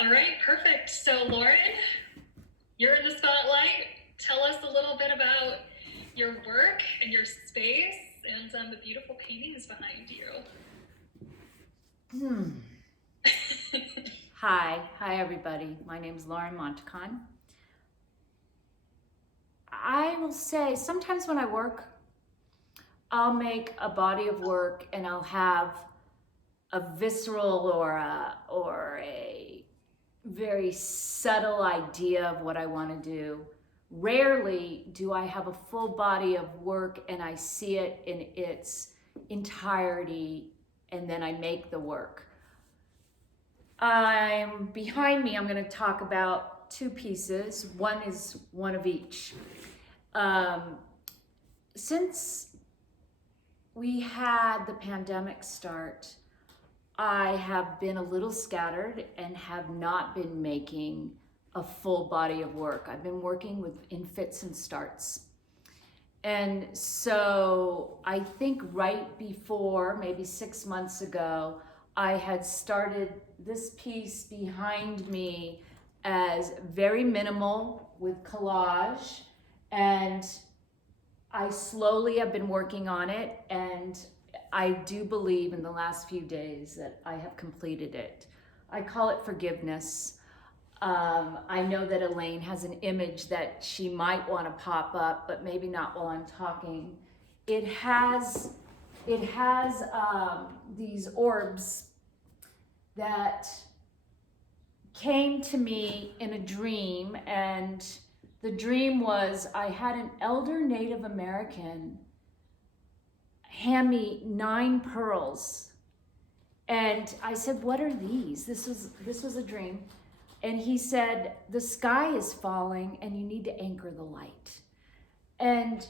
All right, perfect. So Lauren, you're in the spotlight. Tell us a little bit about your work and your space and the beautiful paintings behind you. Hi everybody. My name is Lauren Mantecon. I will say sometimes when I work, I'll make a body of work and I'll have a visceral or a very subtle idea of what I want to do. Rarely do I have a full body of work and I see it in its entirety and then I make the work. Behind me, I'm going to talk about two pieces. One is one of each. Since we had the pandemic start, I have been a little scattered and have not been making a full body of work. I've been working in fits and starts. And so I think right before, maybe 6 months ago, I had started this piece behind me as very minimal with collage, and I slowly have been working on it, and I do believe in the last few days that I have completed it. I call it forgiveness. I know that Elaine has an image that she might want to pop up, but maybe not while I'm talking. It has these orbs that came to me in a dream, and the dream was I had an elder Native American hand me 9 pearls, and I said, "What are these?" This was a dream, and he said, "The sky is falling, and you need to anchor the light." And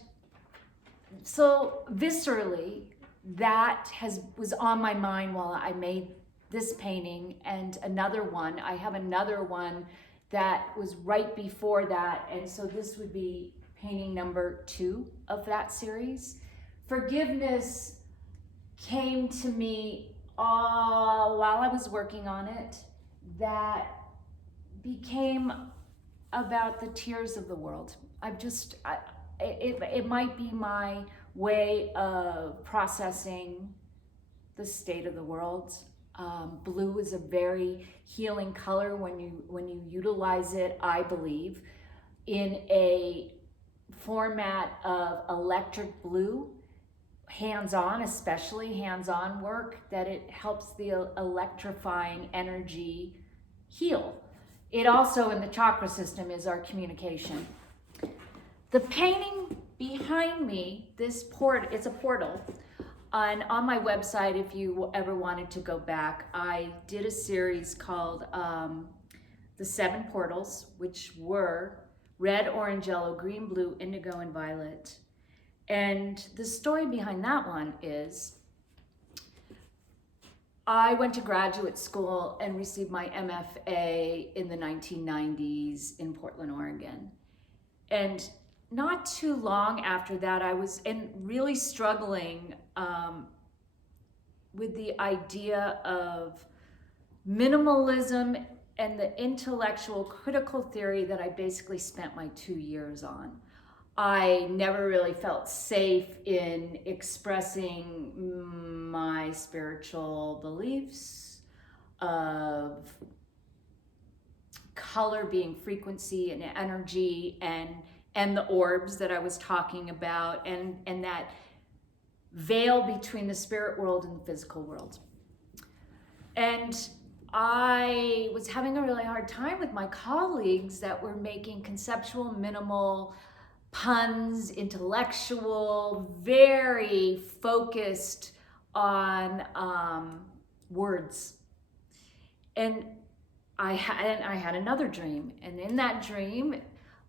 so viscerally, that was on my mind while I made this painting and another one. I have another one that was right before that, and so this would be painting number 2 of that series. Forgiveness came to me while I was working on it. That became about the tears of the world. It might be my way of processing the state of the world. Blue is a very healing color when you utilize it, I believe, in a format of electric blue, hands-on, especially hands-on work, that it helps the electrifying energy heal. It also, in the chakra system, is our communication. The painting behind me, it's a portal. And on my website, if you ever wanted to go back, I did a series called The 7 Portals, which were red, orange, yellow, green, blue, indigo, and violet. And the story behind that one is I went to graduate school and received my MFA in the 1990s in Portland, Oregon. And not too long after that, I was really struggling with the idea of minimalism and the intellectual critical theory that I basically spent my 2 years on. I never really felt safe in expressing my spiritual beliefs of color being frequency and energy, and the orbs that I was talking about, and that veil between the spirit world and the physical world. And I was having a really hard time with my colleagues that were making conceptual, minimal, puns, intellectual, very focused on words. And I had another dream, and in that dream,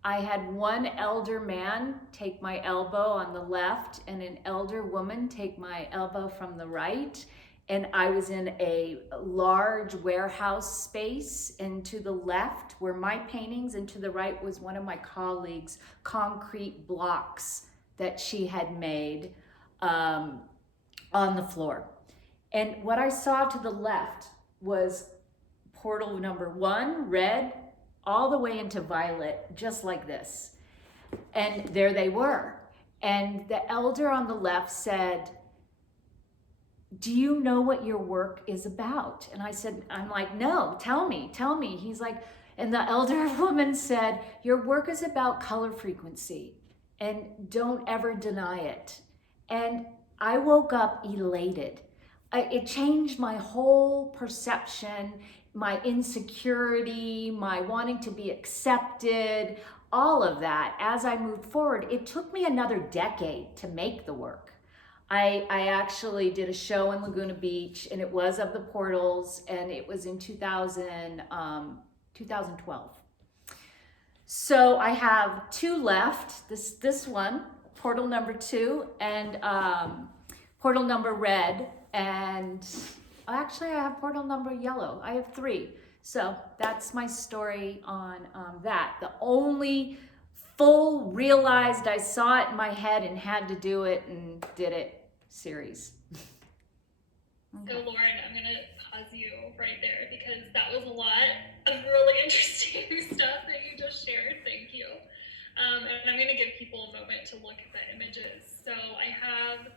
I had one elder man take my elbow on the left and an elder woman take my elbow from the right. And I was in a large warehouse space, and to the left were my paintings, and to the right was one of my colleagues' concrete blocks that she had made on the floor. And what I saw to the left was portal number 1, red, all the way into violet, just like this. And there they were. And the elder on the left said, do you know what your work is about? And I said, I'm like, no, tell me. He's like, and the elder woman said, your work is about color frequency and don't ever deny it. And I woke up elated. It changed my whole perception, my insecurity, my wanting to be accepted, all of that as I moved forward. It took me another decade to make the work. I actually did a show in Laguna Beach, and it was of the portals, and it was in 2012. So I have 2 left, this one, portal number 2, and portal number red, and actually I have portal number yellow. I have 3. So that's my story on that. The only full realized I saw it in my head and had to do it and did it series. So Lauren, I'm gonna pause you right there because that was a lot of really interesting stuff that you just shared. Thank you. And I'm gonna give people a moment to look at the images. So I have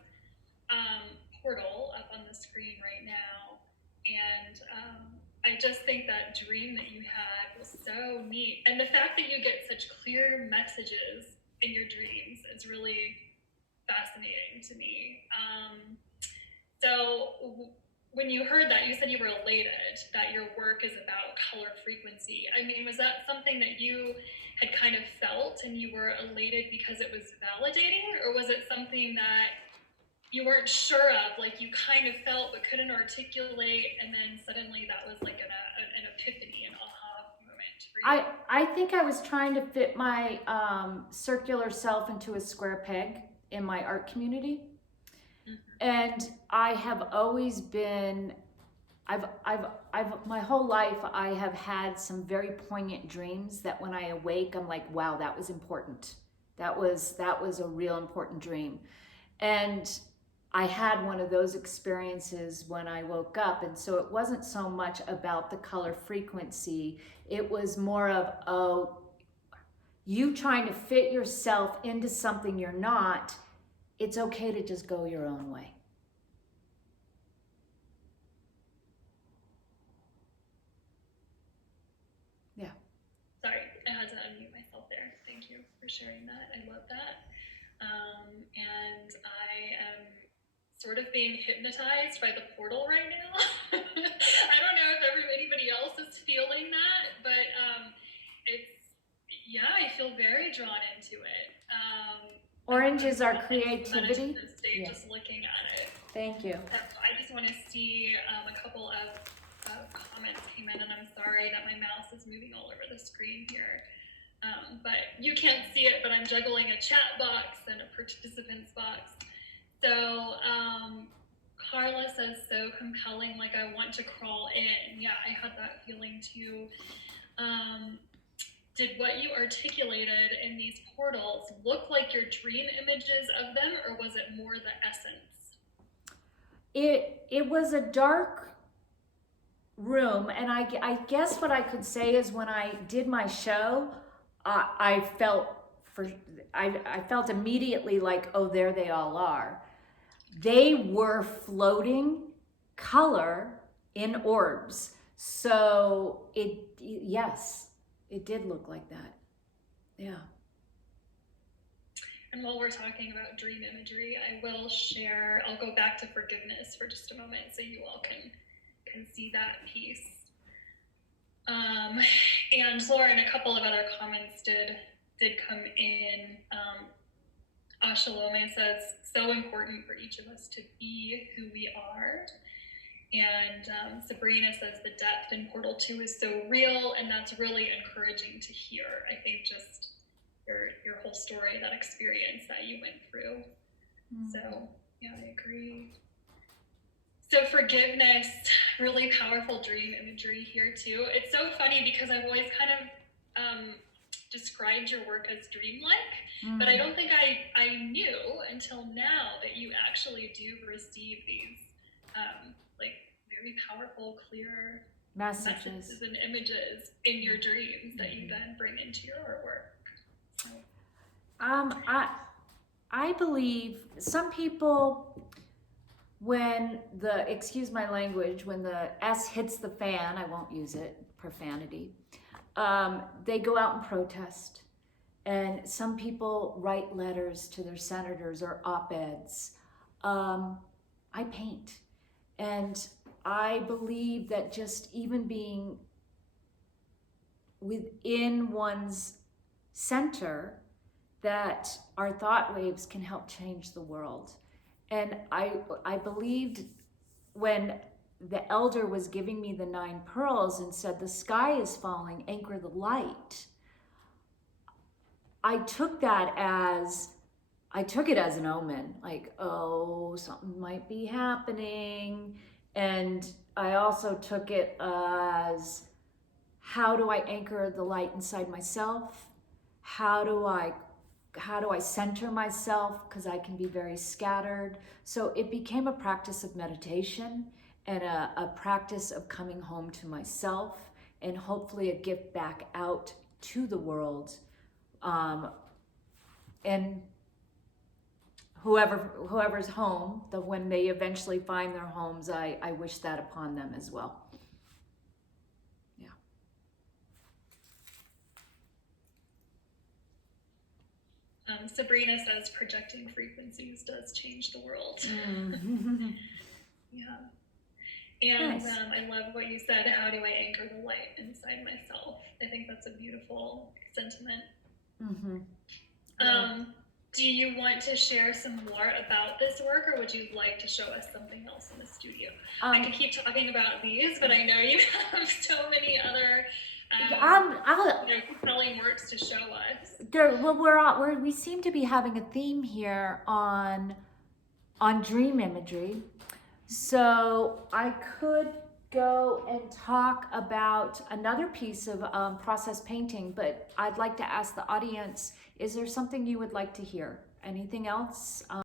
Portal up on the screen right now, and I just think that dream that you had was so neat, and the fact that you get such clear messages in your dreams is really fascinating to me. So when you heard that, you said you were elated that your work is about color frequency. I mean, was that something that you had kind of felt and you were elated because it was validating, or was it something that you weren't sure of, like you kind of felt but couldn't articulate, and then suddenly that was like an epiphany, an aha moment for you? I think I was trying to fit my circular self into a square peg in my art community. And I have always been, I've my whole life I have had some very poignant dreams that when I awake I'm like, wow, that was important. That was a real important dream. And I had one of those experiences when I woke up, and so it wasn't so much about the color frequency. It was more of, oh, you trying to fit yourself into something you're not. It's okay to just go your own way. Yeah. Sorry, I had to unmute myself there. Thank you for sharing that. I love that. And I am sort of being hypnotized by the portal right now. I don't know if anybody else is feeling that, but I feel very drawn into it. Orange is our creativity. Yeah. Just looking at it. Thank you. I just want to see a couple of comments came in, and I'm sorry that my mouse is moving all over the screen here. But you can't see it, but I'm juggling a chat box and a participants box. So Carla says, so compelling, like I want to crawl in. Yeah, I had that feeling too. Did what you articulated in these portals look like your dream images of them, or was it more the essence? It was a dark room, and I guess what I could say is when I did my show, I felt immediately like, oh, there they all are. They were floating color in orbs. So yes, it did look like that. Yeah. And while we're talking about dream imagery, I'll go back to forgiveness for just a moment so you all can see that piece. And Lauren, a couple of other comments did come in. Ashalome says, so important for each of us to be who we are. And Sabrina says the depth in Portal 2 is so real, and that's really encouraging to hear. I think just your whole story, that experience that you went through. So yeah, I agree. So forgiveness, really powerful dream imagery here too. It's so funny because I've always kind of described your work as dreamlike, but I don't think I knew until now that you actually do receive these like very powerful, clear messages and images in your dreams that you then bring into your artwork. So. I believe some people, when the, excuse my language, when the S hits the fan, I won't use it, profanity, they go out and protest. And some people write letters to their senators or op-eds. I paint. And I believe that just even being within one's center, that our thought waves can help change the world. And I believed when the elder was giving me the 9 pearls and said, the sky is falling, anchor the light. I took it as an omen, like, oh, something might be happening. And I also took it as, how do I anchor the light inside myself? How do I center myself? Because I can be very scattered. So it became a practice of meditation and a practice of coming home to myself, and hopefully a gift back out to the world. And whoever's home, when they eventually find their homes, I wish that upon them as well. Yeah. Sabrina says projecting frequencies does change the world. Yeah. And Nice. I love what you said, how do I anchor the light inside myself? I think that's a beautiful sentiment. Yeah. Do you want to share some more about this work, or would you like to show us something else in the studio? I could keep talking about these, but I know you have so many other compelling works to show us. Well, we seem to be having a theme here on dream imagery. So I could go and talk about another piece of process painting, but I'd like to ask the audience, is there something you would like to hear? Anything else?